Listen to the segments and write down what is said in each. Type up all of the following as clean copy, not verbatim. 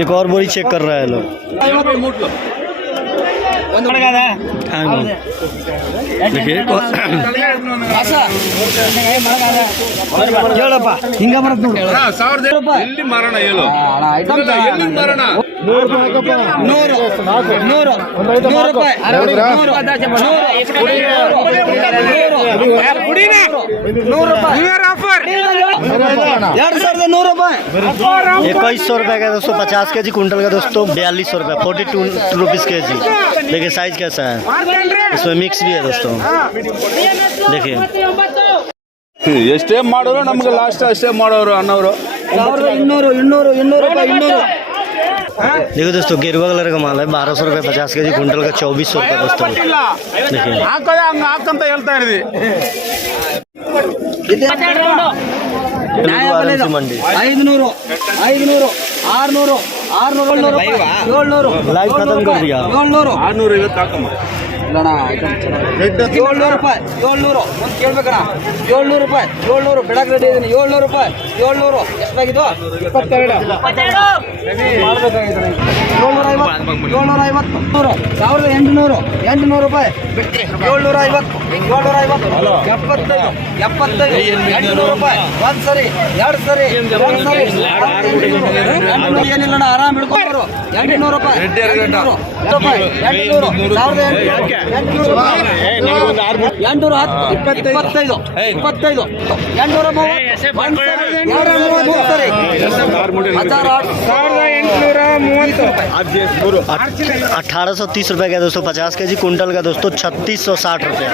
एक और बोरी चेक कर रहा है लोग ಹೇಳಪ್ಪ ಹಿಂಗ ಬರತ್ ನೋಡಿ ₹2100 का दोस्तों 50 के जी कुंटल का दोस्तों ₹4200 42 रुपीज के जी। देखिए साइज कैसा है, इसमें मिक्स भी है दोस्तों। देखिए ಎಷ್ಟೇ ಮಾಡೋರು ನಮ್ಗೆ ಲಾಸ್ಟ್ ಅಷ್ಟೇ ಮಾಡೋರು ಅನ್ನೋರು। देखो दोस्तों गेरुआ कलर का माल है ₹1200 50 के जी कुंटल का ₹2400 दोस्तों। देखिए ಹಾಕಂತ ಹೇಳ್ತಾ ಇದ್ವಿ मंडी 500 600 700 लाइव खत्म कर दिया 650 ಹಾಕಮ್ಮ ₹700 ಕೇಳ್ಬೇಕಣ್ಣ ₹700 ಬೆಳಗ್ಗೆ ರೆಡಿ ಇದೀನಿ ₹700 ಎಷ್ಟಾಗಿದ್ದು 22 ಮಾಡಬೇಕಾಗಿದೆ ₹750 ₹800 ಬಿಟ್ರಿ ₹750 75 ಒಂದ್ ಸರಿ ಎರಡು ಸರಿ ಏನಿಲ್ಲ ಆರಾಮ್ ಬಿಡ್ಕೊಂಡು ₹800 ₹1830 का दोस्तों 50 के जी कुंटल का दोस्तों ₹3660।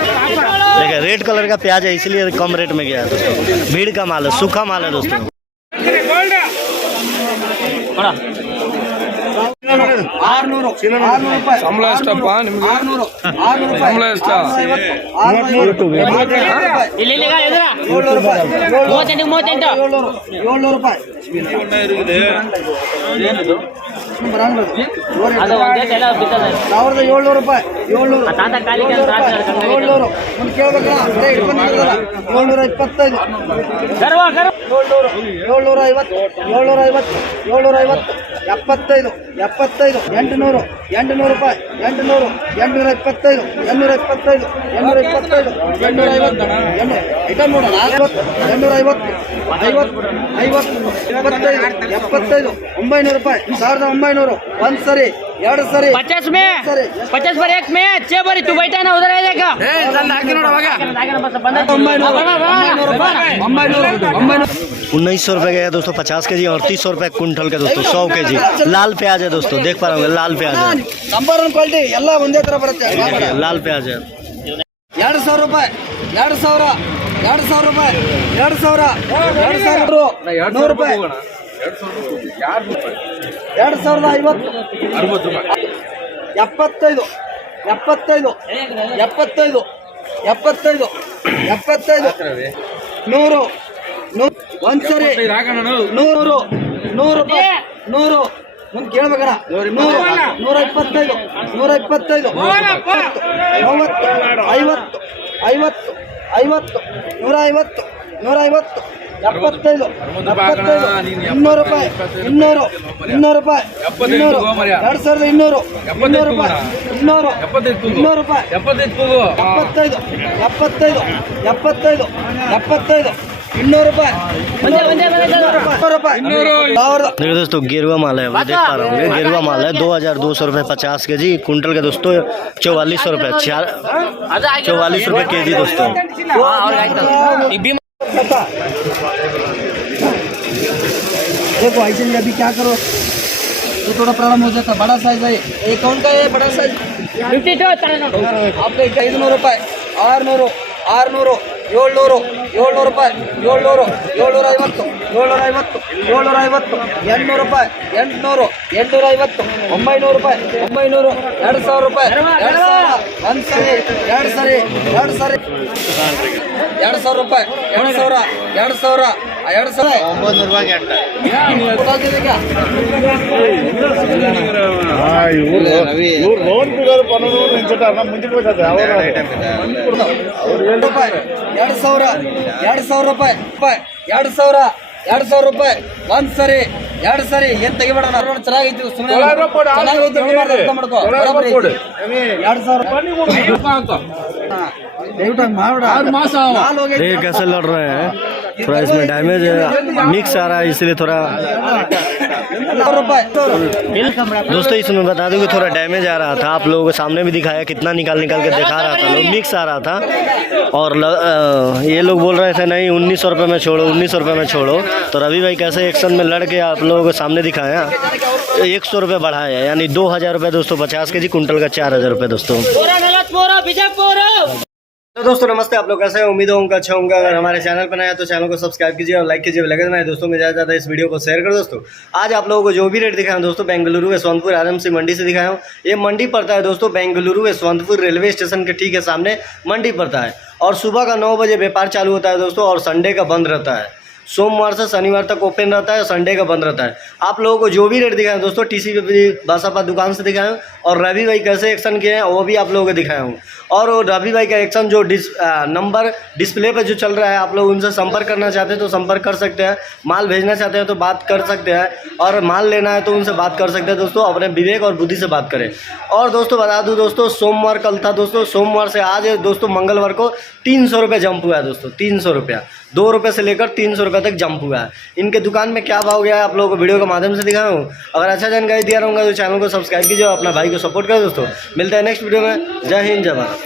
देखिए रेड कलर का प्याज है इसलिए कम रेट में गया है दोस्तों। भीड़ का माल है, सूखा माल है दोस्तों। ಸಂಬಳ ಎಷ್ಟಪ್ಪ ನಿಮ್ಗೆ? ಸಂಬಳ ಎಷ್ಟ? ₹900 ಒಂದ್ ಸರಿ ಎರಡು ಸರಿ 50 में 50 पर एक में 6 बारी तू बैठा ना उधर आ जाएगा। ₹1900 का दोस्तों 50 के जी और ₹300 कुंटल का दोस्तों 100 के जी। लाल प्याज है दोस्तों, देख पा रहे होंगे लाल प्याज है, ನಂಬರ್ ಒನ್ ಕ್ವಾಲಿಟಿ ಎಲ್ಲ ಒಂದೇ ತರ ಬರುತ್ತೆ। लाल प्याज है। ₹2000 ₹2000 100 ಒಂದ್ಸರಿ ₹100 ಮುಂದೆ ಕೇಳ್ಬೇಕಣ 125 150 ₹200 देखो दोस्तों गेरुआ माल है, वो देख पा रहे होंगे गेरुआ माल है। ₹2200 50 के जी कुंटल का दोस्तों ₹4400 ₹44 के जी दोस्तों। देखो ऐसे में अभी क्या करो तो थोड़ा प्रॉब्लम हो जाता। बड़ा साइज है ये, कौन का है बड़ा साइज? 52 आपका ₹500 600 600 700 ₹750 800 850 ₹900 ಒಂದ್ ಸರಿ ಎರಡು ಸರಿ ₹2000 ₹900 ರೂಪಾಯಿ 2,000 ರೂಪಾಯಿ 2,000 ರೂಪಾಯಿ ಒಂದ್ ಸರಿ 2 ಸರಿ ಏನ್ ತೆಗಿಬೇಡ ಚೆನ್ನಾಗೈತಿ ಸುಮ್ಮನೆ ಮಾಡ್ಕೊ 2,000 ಮಾಡ್ಬೇಡ ये कैसे लड़ रहे हैं थोड़ा इसमें डैमेज मिक्स आ रहा है इसलिए थोड़ा दोस्तों इसमें बता दूं कि थोड़ा डैमेज आ रहा था। आप लोगों को सामने भी दिखाया कितना निकाल के दिखा रहा था लोग मिक्स आ रहा था। और ये लोग बोल रहे थे नहीं 1,900 रुपये में छोड़ो 1,900 रुपये में छोड़ो। तो रवि भाई कैसे एक्शन में लड़ के आप लोगों को सामने दिखाया 100 रुपये बढ़ाया यानी 2,000 रुपये दोस्तों 50 के जी कुंटल का 4,000 रुपये दोस्तों। तो दोस्तों नमस्ते, आप लोग कैसे हैं? उम्मीद होगा अच्छा होगा। अगर हमारे चैनल पर नया है तो चैनल को सब्सक्राइब कीजिए और लाइक कीजिए। लगे तो मैं दोस्तों में ज़्यादा इस वीडियो को शेयर करो। दोस्तों आज आप लोगों को जो भी रेट दिखाया हूँ दोस्तों बेंगलुरु यशवंतपुर आरएमसी मंडी से दिखाया हूँ। ये मंडी पड़ता है दोस्तों बेंगलुरु यशवंतपुर रेलवे स्टेशन के ठीक है सामने मंडी पड़ता है। और सुबह का 9 बजे व्यापार चालू होता है दोस्तों और संडे का बंद रहता है। सोमवार से शनिवार तक ओपन रहता है, संडे का बंद रहता है। आप लोगों को जो भी रेट दिखाया दोस्तों टीसी पे बासापा दुकान से दिखाया हूँ। और रवि भाई कैसे एक्शन किए हैं वो भी आप लोगों को दिखाया हूँ। और वो रवि भाई का एक्शन जो नंबर डिस्प्ले पे जो चल रहा है आप लोग उनसे संपर्क करना चाहते हैं तो संपर्क कर सकते हैं। माल भेजना चाहते हैं तो बात कर सकते हैं और माल लेना है तो उनसे बात कर सकते हैं दोस्तों। अपने विवेक और बुद्धि से बात करें। और दोस्तों बता दूं दोस्तों सोमवार कल था दोस्तों, सोमवार से आज दोस्तों मंगलवार को 300 रुपये जंप हुआ है दोस्तों। 300 रुपया 2 रुपये से लेकर 300 रुपये तक जंप हुआ है। इनके दुकान में क्या भाव गया है आप लोगों को वीडियो के माध्यम से दिखाया हूँ। अगर अच्छा जानकारी दिया रहूँगा तो चैनल को सब्सक्राइब कीजिए और अपना भाई को सपोर्ट करो दोस्तों। मिलते हैं नेक्स्ट वीडियो में। जय हिंद जय भारत।